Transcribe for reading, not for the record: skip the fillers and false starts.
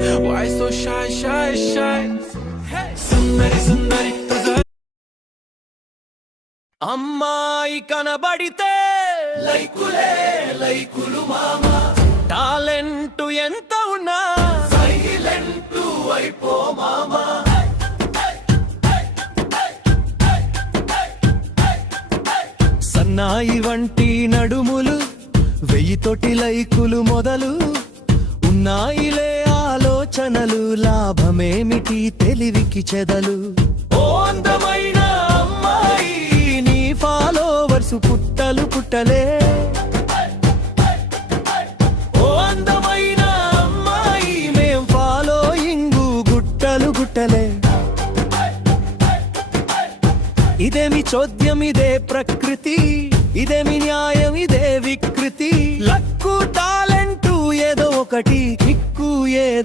Why so shy, shy, shy? Sundari, sundari, tuza. అమ్మాయి కనబడితే లైకులే లైకులు మామా, టాలెంట్ ఎంత ఉన్నా సైలెంట్ అయిపో మామా. సన్నాయి వంటి నడుములు, 1000 లైకులు మొదలు, ఉన్నాయిలే ఆలోచనలు, లాభమేమిటి తెలివికి చెదలు. ఓ అందమైన అమ్మాయి, నీ ఫాలోవర్స్ పుట్టలు పుట్టలే. ఓ అందమైన అమ్మాయి, మేం ఫాలోయింగు గుట్టలు గుట్టలే. ఇదేమి చోద్యం, ఇదే ప్రకృతి, ఇదేమి న్యాయం, ఇదే వికృతి. లక్కు టాలెంటు ఏదో ఒకటి, కిక్కు ఏదో